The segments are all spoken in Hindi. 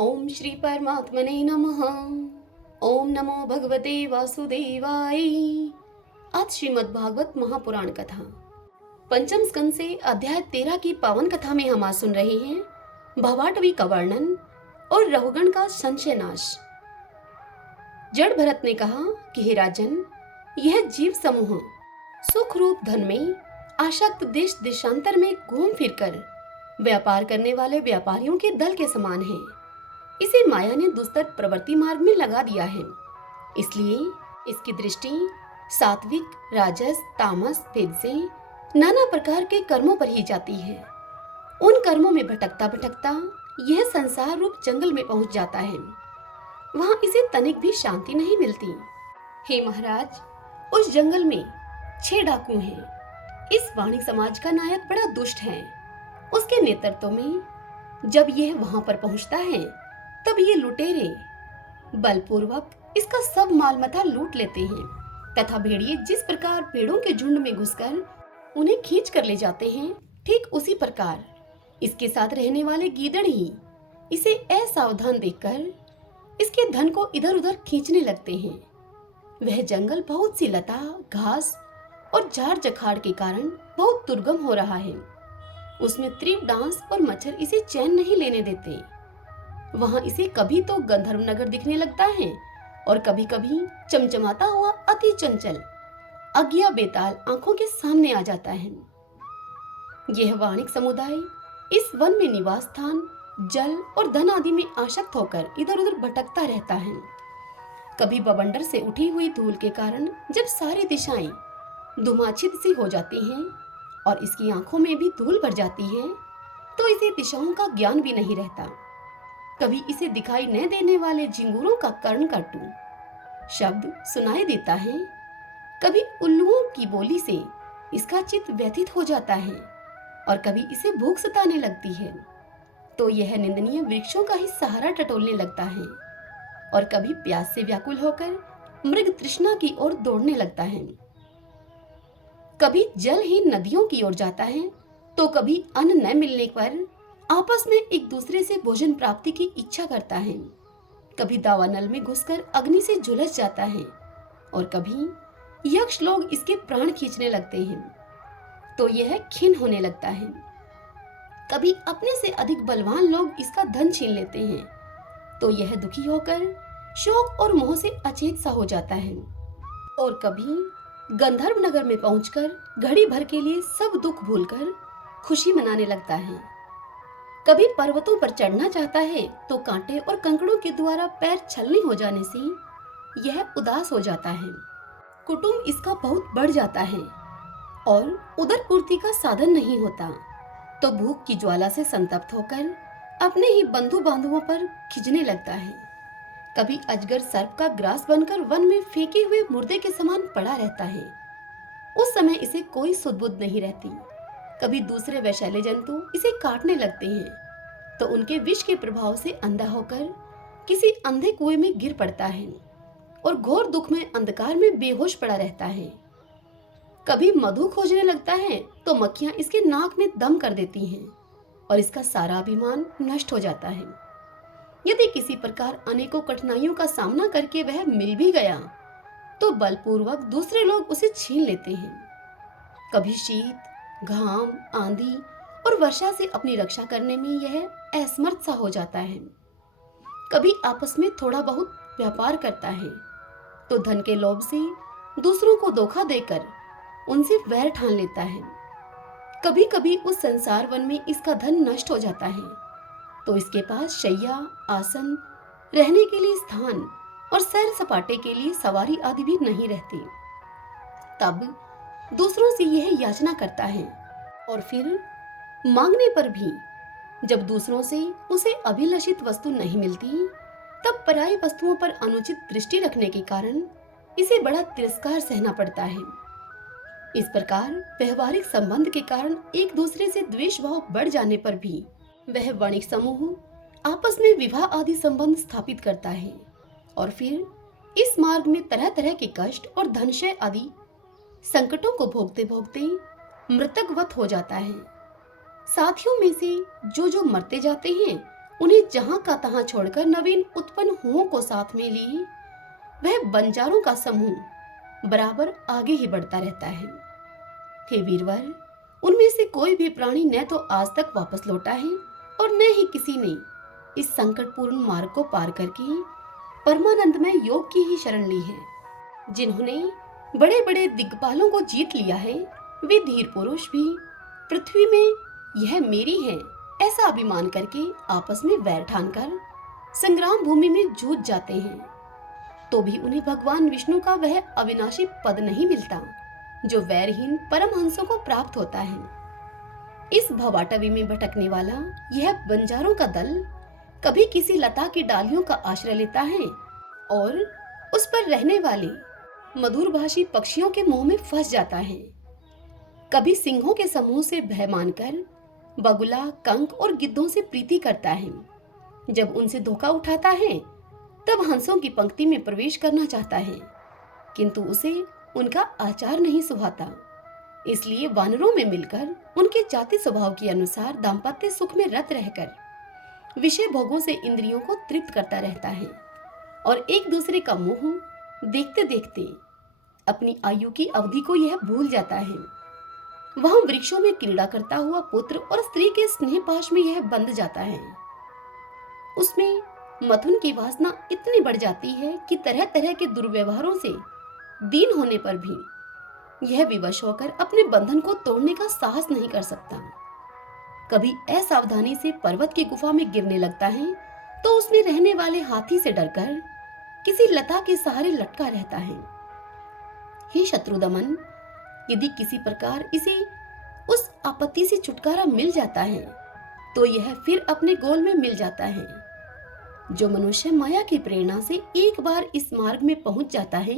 ओम श्री परमात्मने नमः। ओम नमो भगवते वासुदेवाय। आज श्रीमद् भागवत महापुराण कथा पंचम स्कंद से अध्याय 13 की पावन कथा में हम आज सुन रहे हैं भवाटवी का वर्णन और रहुगण का संशय नाश। जड़ भरत ने कहा कि हे राजन, यह जीव समूह सुख रूप धन में आसक्त देश देशांतर में घूम फिरकर व्यापार करने वाले व्यापारियों के दल के समान है। इसे माया ने दुस्तर प्रवृत्ति मार्ग में लगा दिया है, इसलिए इसकी दृष्टि सात्विक, राजस, तामस भेद से नाना प्रकार के कर्मों पर ही जाती है। उन कर्मों में भटकता भटकता यह संसार रूप जंगल में पहुंच जाता है। वहां इसे तनिक भी शांति नहीं मिलती। हे महाराज, उस जंगल में 6 डाकू हैं। इस वाणी समाज का नायक बड़ा दुष्ट है। उसके नेतृत्व में जब यह वहां पर पहुंचता है तब ये लुटेरे बलपूर्वक इसका सब माल मथा लूट लेते हैं तथा भेड़िए जिस प्रकार पेड़ों के झुंड में घुसकर उन्हें खींच कर ले जाते हैं, ठीक उसी प्रकार इसके साथ रहने वाले गीदड़ ही इसे असावधान देखकर इसके धन को इधर उधर खींचने लगते हैं। वह जंगल बहुत सी लता, घास और झाड़ जखाड़ के कारण बहुत दुर्गम हो रहा है। उसमें तीव्र डांस और मच्छर इसे चैन नहीं लेने देते। वहां इसे कभी तो गंधर्व नगर दिखने लगता है और कभी कभी चमचमाता हुआ अति चंचल अज्ञा बेताल आंखों के सामने आ जाता है। यह वाणिक समुदाय इस वन में निवास स्थान, जल और धन आदि में आसक्त होकर इधर उधर भटकता रहता है। कभी बवंडर से उठी हुई धूल के कारण जब सारी दिशाएं धुमाछित सी हो जाती हैं और इसकी आंखों में भी धूल भर जाती है, तो इसे दिशाओं का ज्ञान भी नहीं रहता। कभी इसे दिखाई न देने वाले झिंगुरों का कर्णकट्टू शब्द सुनाई देता है। कभी उल्लुओं की बोली से इसका चित्त व्यथित हो जाता है और कभी इसे भूख सताने लगती है तो यह निंदनीय वृक्षों का ही सहारा टटोलने लगता है और कभी प्यास से व्याकुल होकर मृग तृष्णा की ओर दौड़ने लगता है। कभी जलहीन नदियों की ओर जाता है तो कभी अन्न न मिलने पर आपस में एक दूसरे से भोजन प्राप्ति की इच्छा करता है। कभी दावानल में घुसकर अग्नि से झुलस जाता है और कभी यक्ष लोग इसके प्राण खींचने लगते हैं तो यह खिन्न होने लगता है। कभी अपने से अधिक बलवान लोग इसका धन छीन लेते हैं तो यह दुखी होकर शोक और मोह से अचेत सा हो जाता है और कभी गंधर्व नगर में पहुंचकर घड़ी भर के लिए सब दुख भूलकर खुशी मनाने लगता है। कभी पर्वतों पर चढ़ना चाहता है तो कांटे और कंकड़ों के द्वारा पैर छलनी हो जाने से यह उदास हो जाता है। कुटुंब इसका बहुत बढ़ जाता है और उदर पूर्ति का साधन नहीं होता तो भूख की ज्वाला से संतप्त होकर अपने ही बंधु बांधवों पर खिंचने लगता है। कभी अजगर सर्प का ग्रास बनकर वन में फेंके हुए मुर्दे के समान पड़ा रहता है। उस समय इसे कोई सुध-बुध नहीं रहती। कभी दूसरे वैशाली जंतु इसे काटने लगते हैं तो उनके विष के प्रभाव से अंधा होकर किसी अंधे कुएं में गिर पड़ता है और घोर दुख में अंधकार में बेहोश पड़ा रहता है। कभी मधु खोजने लगता है तो मक्खियां इसके नाक में दम कर देती हैं और इसका सारा अभिमान नष्ट हो जाता है। यदि किसी प्रकार अनेकों कठिनाइयों का सामना करके वह मिल भी गया तो बलपूर्वक दूसरे लोग उसे छीन लेते हैं। कभी शीत, घाम, आंधी और वर्षा से अपनी रक्षा करने में यह असमर्थ सा हो जाता है। कभी आपस में थोड़ा बहुत व्यापार करता है तो धन के लोभ से दूसरों को धोखा देकर उनसे वैर ठान लेता है। कभी कभी उस संसार वन में इसका धन नष्ट हो जाता है तो इसके पास शैया, आसन, रहने के लिए स्थान और सैर सपाटे के लिए सवारी आदि भी नहीं रहती। तब दूसरों से यह याचना करता है और फिर मांगने पर भी जब दूसरों से उसे अभिलषित वस्तु नहीं मिलती तब पराई वस्तुओं पर अनुचित दृष्टि रखने के कारण इसे बड़ा तिरस्कार सहना पड़ता है। इस प्रकार व्यवहारिक संबंध के कारण एक दूसरे से द्वेष भाव बढ़ जाने पर भी वह वणिक समूह आपस में विवाह आदि संबंध स्थापित करता है और फिर इस मार्ग में तरह तरह के कष्ट और धनक्षय आदि संकटों को भोगते भोगते मृतकवत हो जाता है। साथियों में से जो मरते जाते हैं उन्हें जहां का तहां छोड़कर नवीन उत्पन्न हुओं को साथ में ली वह बंजारों का समूह बराबर आगे ही बढ़ता रहता है। हे वीरवर, उनमें से कोई भी प्राणी न तो आज तक वापस लौटा है और न ही किसी ने इस संकटपूर्ण मार्ग को पार करके परमानंद में योग की ही शरण ली है। जिन्होंने बड़े बड़े दिग्पालों को जीत लिया है वे धीर पुरुष भी पृथ्वी में यह मेरी है ऐसा अभिमान करके आपस में वैर ठानकर संग्राम भूमि में जूझ जाते हैं, तो भी उन्हें भगवान विष्णु का वह अविनाशी पद नहीं मिलता जो वैरहीन परमहंसों को प्राप्त होता है। इस भवाटवी में भटकने वाला यह बंजारों का दल कभी किसी लता की डालियों का आश्रय लेता है और उस पर रहने वाले मधुरभाषी पक्षियों के मुंह में फंस जाता है। कभी सिंहों के समूह से भय मानकर बगुला, कंक और गिद्धों से प्रीति करता है। जब उनसे धोखा उठाता है तब हंसों की पंक्ति में प्रवेश करना चाहता है, किंतु उसे उनका आचार नहीं सुहाता। इसलिए वानरों में मिलकर उनके जाति स्वभाव के अनुसार दाम्पत्य सुख में रत रहकर विषय भोगों से इंद्रियों को तृप्त करता रहता है और एक दूसरे का मुंह देखते देखते अपनी आयु की अवधि को यह भूल जाता है। वहां वृक्षों में क्रीड़ा करता हुआ पुत्र और स्त्री के स्नेह पाश में यह बंध जाता है। उसमें मथुन की वासना इतनी बढ़ जाती है कि तरह तरह के दुर्व्यवहारों से दीन होने पर भी यह विवश होकर अपने बंधन को तोड़ने का साहस नहीं कर सकता। कभी असावधानी से पर्वत की गुफा में गिरने लगता है तो उसमें रहने वाले हाथी से डरकर किसी लता के सहारे लटका रहता है। हे शत्रुदमन, यदि किसी प्रकार इसे उस आपत्ति से छुटकारा मिल जाता है तो यह फिर अपने गोल में मिल जाता है। जो मनुष्य माया की प्रेरणा से एक बार इस मार्ग में पहुंच जाता है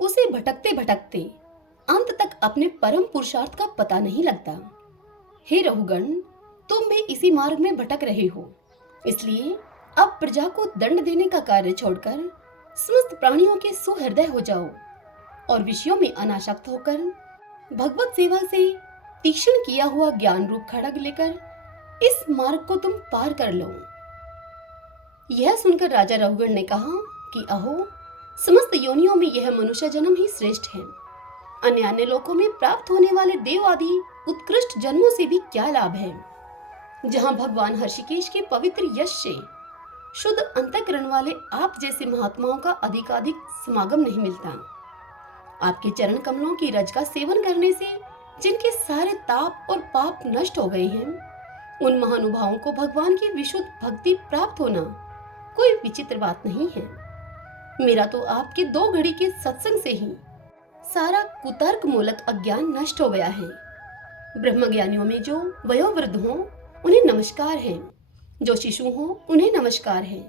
उसे भटकते भटकते अंत तक अपने परम पुरुषार्थ का पता नहीं लगता। हे रहुगण, तुम भी इसी मार्ग में भटक रहे हो, इसलिए अब प्रजा को दंड देने का कार्य छोड़कर समस्त प्राणियों के सुहृदय हो जाओ और विषयों में अनासक्त होकर भगवत सेवा से तीक्ष्ण किया हुआ ज्ञान रूप खड़ग लेकर इस मार्ग को तुम पार कर लो। यह सुनकर राजा रहुगण ने कहा कि अहो, समस्त योनियों में यह मनुष्य जन्म ही श्रेष्ठ है। अन्य अन्य लोकों में प्राप्त होने वाले देव आदि उत्कृष्ट जन्मों से भी क्या लाभ है, जहां भगवान हर्षिकेश के पवित्र यश से शुद्ध अंतःकरण वाले आप जैसे महात्माओं का अधिकाधिक समागम नहीं मिलता। आपके चरण कमलों की रज का सेवन करने से जिनके सारे ताप और पाप नष्ट हो गए हैं, उन महानुभावों को भगवान की विशुद्ध भक्ति प्राप्त होना कोई विचित्र बात नहीं है। मेरा तो आपके 2 घड़ी के सत्संग से ही सारा कुतर्क मूलक अज्ञान नष्ट हो गया है। ब्रह्मज्ञानियों में जो वयोवृद्ध हों उन्हें नमस्कार है, जो शिशु हों उन्हें नमस्कार है,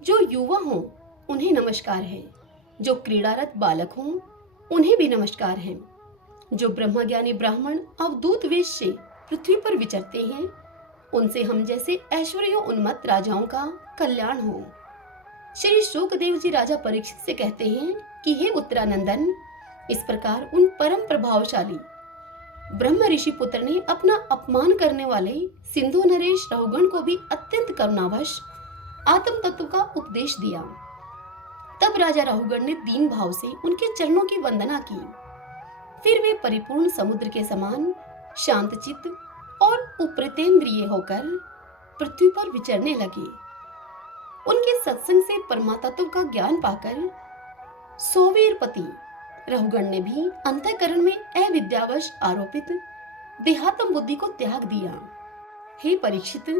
जो युवा हों उन्हें नमस्कार है, जो क्रीड़ारत बालक हों उन्हें भी नमस्कार है, जो ब्रह्मज्ञानी ब्राह्मण अवधूत वेश से पृथ्वी पर विचरते हैं उनसे हम जैसे ऐश्वर्य उन्मत्त राजाओं का कल्याण हो। श्री शुकदेव जी राजा परीक्षित से कहते हैं कि हे उत्तरानंदन, इस प्रकार उन परम प्रभावशाली ब्रह्म ऋषि पुत्र ने अपना अपमान करने वाले सिंधु नरेश रहुगण को भी अत्यंत करुणावश आत्म तत्व का उपदेश दिया। तब राजा रहुगण ने दीन भाव से उनके चरणों की वंदना की। फिर वे परिपूर्ण समुद्र के समान शांतचित्त और उपरितेंद्रिय होकर पृथ्वी पर विचरने लगे। उनके सत्संग से परमातत्व का ज्ञान पाकर सोवीरपति रहुगण ने भी अंतःकरण में अविद्यावश आरोपित देहात्म बुद्धि को त्याग दिया। हे परीक्षित,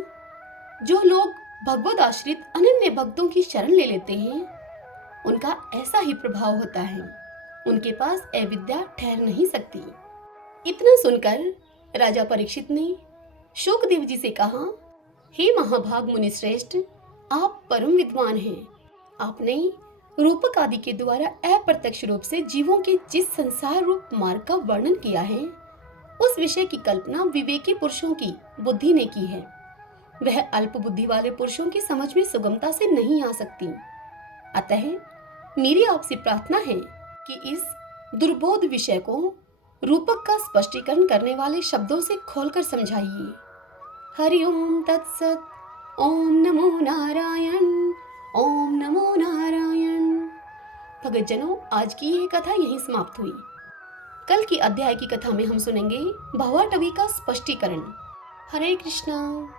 जो लोग भगवद आश्रित अनन्य भक्तों की शरण ले लेते हैं उनका ऐसा ही प्रभाव होता है, उनके पास अविद्या ठहर नहीं सकती। इतना सुनकर राजा परीक्षित ने शुकदेव जी से कहा, हे महाभाग मुनि श्रेष्ठ, आप परम विद्वान हैं। आपने रूपक आदि के द्वारा अप्रत्यक्ष रूप से जीवों के जिस संसार रूप मार्ग का वर्णन किया है उस विषय की कल्पना विवेकी पुरुषों की बुद्धि ने की है। वह अल्प बुद्धि वाले पुरुषों की समझ में सुगमता से नहीं आ सकती। अतः मेरी आपसे प्रार्थना है कि इस दुर्बोध विषय को रूपक का स्पष्टीकरण करने वाले शब्दों से खोलकर समझाइए। हरि ओम तत्सत। ओम नमो नारायण, ओम नमो नारायण। भक्तजनों, आज की यह कथा यहीं समाप्त हुई। कल की अध्याय की कथा में हम सुनेंगे भवाटवी का स्पष्टीकरण। हरे कृष्णा।